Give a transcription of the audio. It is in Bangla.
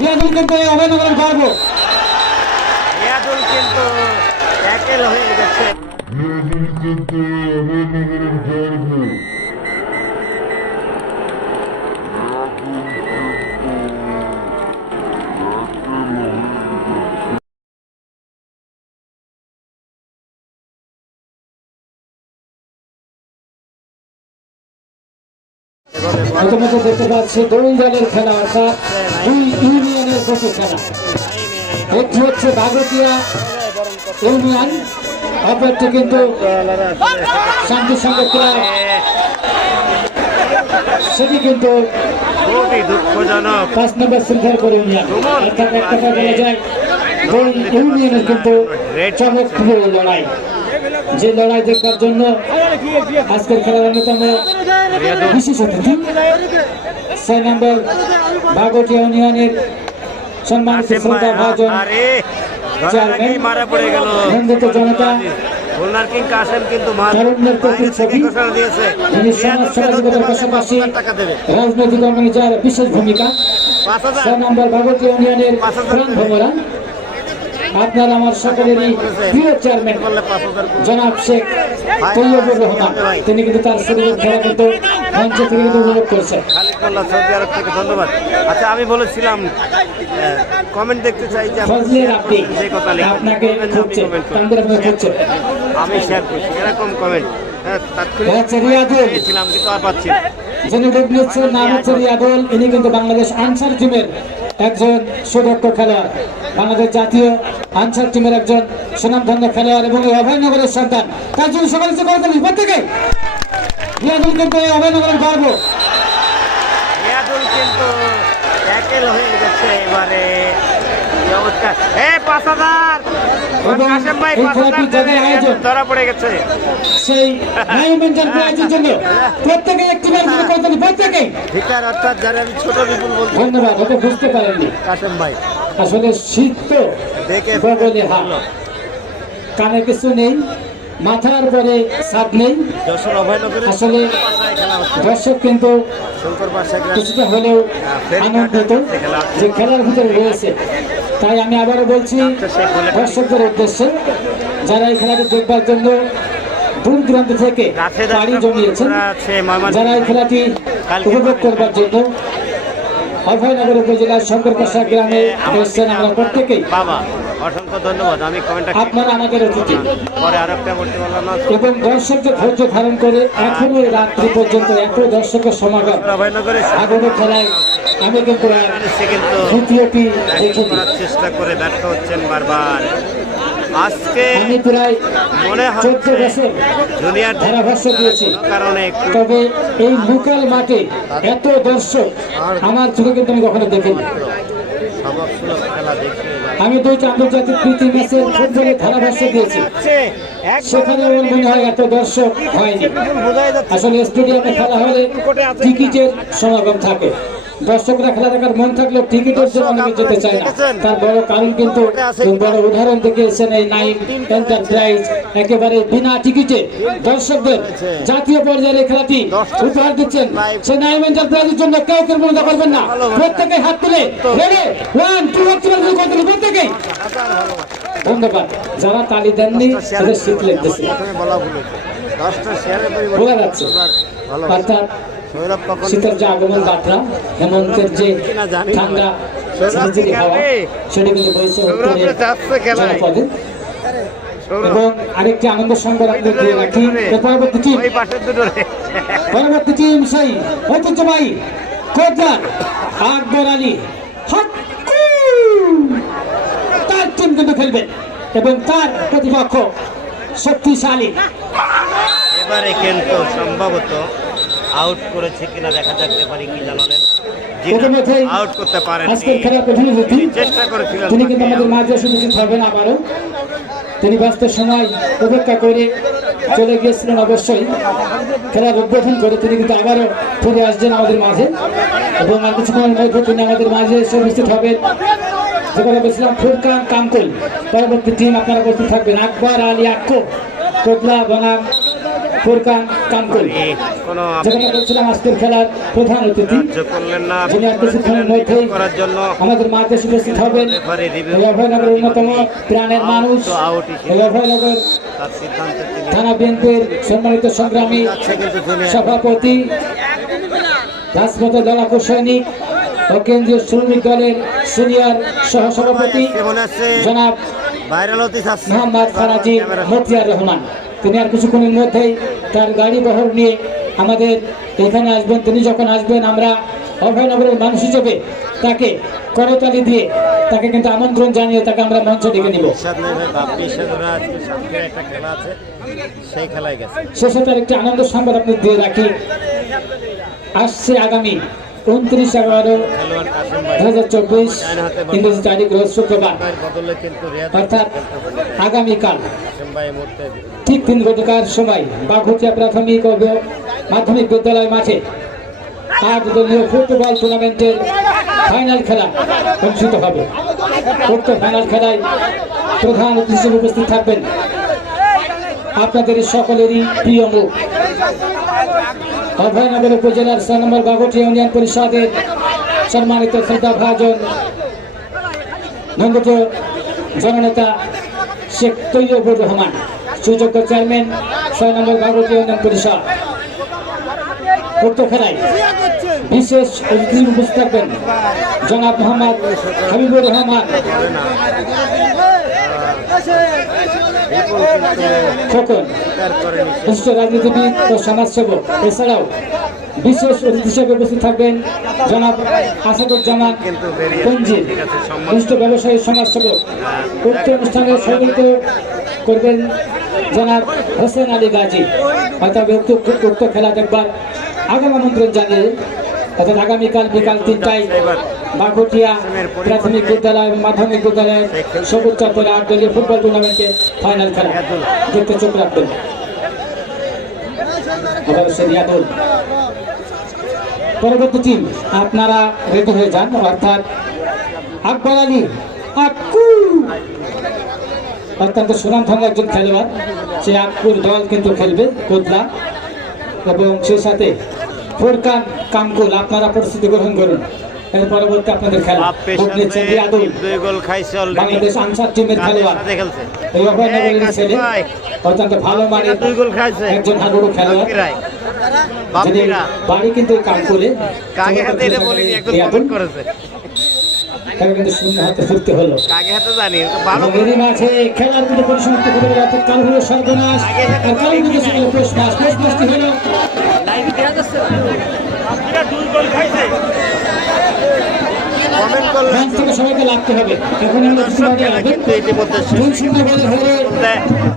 রিয়াজুল কিন্তু এই গর্ব। রিয়াজুল কিন্তু ট্যাকেল হয়ে গেছে। প্রথমত দেখতে পাচ্ছি দুই দলের খেলা অর্থাৎ দুই ইউনিয়নের খেলা একটি হচ্ছে বাগতিয়া ইউনিয়ন অপরটি কিন্তু শান্তি সঙ্গে ক্লাব সেটি কিন্তু খুবই দুঃখজনক। পাঁচ নম্বর করে ইউনিয়ন। অর্থাৎ এক কথা বলা যায় ইউনিয়নের কিন্তু চমকপ্রিয় লড়াই। যে লড়াই দেখবার জন্য আজকের খেলার অন্যতম বিশেষ অতিথি ছয় নম্বর বাগটিয়া ইউনিয়নের সম্মানিত শ্রোতা ভাজন মারা পড়ে গেল। নন্দিত জনতা খুলনার কিং কিন্তু ছবি। দিয়েছে। তিনি সমাজ সামাজিকতার পাশাপাশি রাজনৈতিক অঙ্গনে যার বিশেষ ভূমিকা। নম্বর বাগটিয়া ইউনিয়নের প্রাণ ভ্রমরা আপনার আমার সকলেরই প্রিয় চেয়ারম্যান জনাব শেখ তৈয়বুর রহমান। তিনি কিন্তু তার শরীরের খেলা কিন্তু মঞ্চ থেকে কিন্তু উপভোগ করছেন। সৌদি আরব থেকে ধন্যবাদ। আচ্ছা আমি বলেছিলাম কমেন্ট দেখতে চাই যে আপনাকে আমি শেয়ার করছি এরকম কমেন্ট হচ্ছে রিয়াদুল। ছিলাম কিন্তু আর পাচ্ছি না। যিনি ডুবনিচ্ছেন নাম হচ্ছে রিয়াদুল ইনি কিন্তু বাংলাদেশ আনসার টিমের একজন সুদক্ষ খেলোয়াড়, বাংলাদেশ জাতীয় আনসার টিমের একজন সুনামধন্য খেলোয়াড় এবং এই অভয়নগরের সন্তান। তার জন্য সবাই করে প্রত্যেকে রিয়াদুল কিন্তু অভয়নগরের গর্ব। রিয়াদুল কিন্তু এবারে। কি এ পাঁচ হাজার। কাশেম ভাই পাঁচ হাজার দেবে, যাদের আয়োজন ধরা পড়ে গেছে। সেই নাইমেন্টার প্রাইজের জন্য প্রত্যেকে একটি বার করে করতেন প্রত্যেকে? ভিকার অর্থাৎ যারা আমি ছোট বিপুল বলছি। ধন্যবাদ বুঝতে পারেননি। কাশেম ভাই। আসলে শীত তো দেখে বগলে হাত। কানে কিছু নেই মাথার পরে সাদ নেই। আসলে দর্শক কিন্তু কিছুটা হলেও আনন্দিত যে খেলার ভিতরে রয়েছে। তাই আমি আবারও বলছি দর্শকদের উদ্দেশ্যে যারা এই খেলাটি দেখবার জন্য দূর দূরান্ত থেকে আশরাফুল জমিয়েছেন যারা এই খেলাটি উপভোগ করবার জন্য অভয়নগর উপজেলার শঙ্করপাশা গ্রামে এসেছেন আমরা প্রত্যেকেই। বাবা অসংখ্য ধন্যবাদ। আমি কমেন্টটা আপনারা আমাদের অতিথি। পরে আর একটা বলতে পারলাম না। এবং দর্শকদের ধৈর্য ধারণ করে এখনও রাত্রি পর্যন্ত এত দর্শকের সমাগম। অভয়নগরে আগামী খেলায় আমি কিন্তু দ্বিতীয়টি করার চেষ্টা করে ব্যর্থ হচ্ছেন বারবার। আজকে আমি প্রায় মনে চোদ্দ হচ্ছে বছর জুনিয়র ধারাভাষ্য দিয়েছি। কারণে তবে এই লোকাল মাঠে এত দর্শক আমার চোখে কিন্তু আমি কখনো দেখিনি। আমি দুইটা আন্তর্জাতিক প্রীতি ম্যাচের ফুটবলের ধারাভাষ্য দিয়েছি। সেখানে আমার মনে হয় এত দর্শক হয়নি। আসলে স্টেডিয়ামে খেলা হলে টিকিটের সমাগম থাকে। দর্শকরা খেলা দেখার মন থাকলেও টিকিটের জন্য অনেকে যেতে চায় না। তার বড় কারণ কিন্তু বড় উদাহরণ থেকে এসেছেন এই নাইম এন্টারপ্রাইজ একেবারে বিনা টিকিটে দর্শকদের জাতীয় পর্যায়ের খেলাটি উপহার দিচ্ছেন। সে নাইম এন্টারপ্রাইজের জন্য কেউ কেউ মনে করবেন না। প্রত্যেকে হাত তুলে রেডি ওয়ান টু প্রত্যেকেই। ধন্যবাদ। যারা তালি দেননি তাদের শীত প্রথমে বলা যাচ্ছে। অর্থাৎ শীতের যে আগমন বার্তা হেমন্তের যে ঠান্ডা কিন্তু। জনপদে এবং আরেকটি আনন্দ সংবাদ আপনাদের দিয়ে রাখি এর পরবর্তী টিম। ওই পাশের দুটো রে। পরবর্তী টিম সেই ঐতিহ্যবাহী কোটলা আকবর আলী। তার টিম কিন্তু খেলবেন। এবং তার প্রতিপক্ষ শক্তিশালী। এবারে কিন্তু সম্ভবত। আউট করেছে কিনা দেখা যাচ্ছে পারি কি জানালেন। আউট করতে পারেন আজকের খেলার চেষ্টা করেছিলেন। তিনি কিন্তু আমাদের মাঝে আবারও। তিনি ব্যস্ত সময় করে চলে গিয়েছিলেন অবশ্যই। খেলার উদ্বোধন করে তিনি কিন্তু আবারও ফিরে আসছেন আমাদের মাঝে। এবং আর কিছুক্ষণের মধ্যে তিনি আমাদের মাঝে এসে উপস্থিত হবেন। যে কথা বলছিলাম ফুরকান কামকুল পরবর্তী টিম আপনারা উপস্থিত থাকবেন। আকবর আলী আক্কো কোটলা বনাম ফুরকান কামকুল যেখানে বলছিলাম আজকের খেলার প্রধান অতিথি কার্য করলেন না যিনি আর কিছুক্ষণের মধ্যেই আমাদের মাঝে উপস্থিত হবেন। এই অভয়নগরের অন্যতম প্রাণের মানুষ। এই অভয়নগর তার সিদ্ধান্তে তিনি থানা বিএনপির সম্মানিত সংগ্রামী সভাপতি রাজপথ দলাকু সৈনিক ও কেন্দ্রীয় শ্রমিক দলের সিনিয়র সহসভাপতি জনাব মোহাম্মদ ফারাজি মতিয়ার রহমান। তিনি আর কিছুক্ষণের মধ্যেই তার গাড়ি বহর নিয়ে আমাদের এখানে আসবেন। তিনি যখন আসবেন, আমরা অভয়নগরের মানুষ হিসেবে তাকে করতালি দিয়ে তাকে কিন্তু আমন্ত্রণ জানিয়ে তাকে আমরা মঞ্চ ডেকে নিব। শেষে তার একটি আনন্দ সংবাদ আপনি দিয়ে রাখি। আসছে আগামী উনত্রিশ এগারো দু হাজার চব্বিশ ইংরেজি তারিখ রোজ শুক্রবার। অর্থাৎ আগামীকাল ঠিক তিন ঘটিকার সময় বাঘুটিয়া প্রাথমিক ও মাধ্যমিক বিদ্যালয় মাঠে আট দলীয় ফুটবল টুর্নামেন্টের ফাইনাল খেলা অনুষ্ঠিত হবে। উক্ত ফাইনাল খেলায় প্রধান অতিথি উপস্থিত থাকবেন আপনাদের সকলেরই প্রিয় মুখ। অভয়নগর উপজেলার ছয় নম্বর বাগটিয়া ইউনিয়ন পরিষদের সম্মানিত শ্রদ্ধা ভাজন নন্দত জননেতা শেখ তৈয়বুর রহমান, সুযোগ্য চেয়ারম্যান, ছয় নম্বর বাগটিয়া ইউনিয়ন পরিষদ। বিশেষ অতিথি উপস্থিত থাকবেন জনাব মোহাম্মদ হাবিবুর রহমান। খোকন রাজনীতিবিদ ও সমাজসেবক, এছাড়াও বিশেষ অতিথি হিসেবে উপস্থিত থাকবেন জনাব আসাদুজ্জামান সম্মান বিশিষ্ট ব্যবসায়ী, সমাজসেবক। উক্ত অনুষ্ঠানে সভাপতিত্ব করবেন জনাব হোসেন আলী গাজী। অর্থাৎ উক্ত খেলা দেখবার আগাম আমন্ত্রণ জানিয়ে, অর্থাৎ আগামীকাল বিকাল তিনটায় বাঘটিয়া প্রাথমিক বিদ্যালয় এবং মাধ্যমিক বিদ্যালয়ের সবুজ চত্বরে আট দলীয় ফুটবল টুর্নামেন্টে ফাইনাল খেলা। দেখতে চোখ রাখবেন। রিয়াদুল পরবর্তী টিম আপনারা রেডি হয়ে যান, অর্থাৎ আকবর আলী, আকু! অত্যন্ত সুনামধন্য একজন খেলোয়াড়, সে আকপুর দল কিন্তু খেলবে, কোদলা। এবং সেই সাথে ফোরকান, কামকুল, আপনারা পরিস্থিতি গ্রহণ করুন। এর পরবর্তী আপনাদের খেলা। বাপ্পি ভুগলি সামনে দুই গোল খাইছে অলরেডি বাংলাদেশ আনসার টিমের খেলোয়াড়। এই অভয়নগরের ছেলে। অত্যন্ত ভালো মানের দুই গোল খাইছে। একজন হাডুডু খেলোয়াড়। বাড়ি কিন্তু কামকুলে কাকে হাতে এটা বলিনি একজন কমেন্ট করেছে। তাকে কিন্তু শূন্য হাতে ফিরতে হলো। কাকে হাতে জানি ভালো এবং মাঝে খেলার কিন্তু পরিসমাপ্তি করে অর্থাৎ কাল হলো সর্বনাশ আর কাল কিন্তু ছিল পোষ মাস পোষ মাসটি হলো। কমেন্ট করলে ম্যাচ থেকে সবাইকে লাগতে হবে। এখন আমরা কিছু আগে আসবেন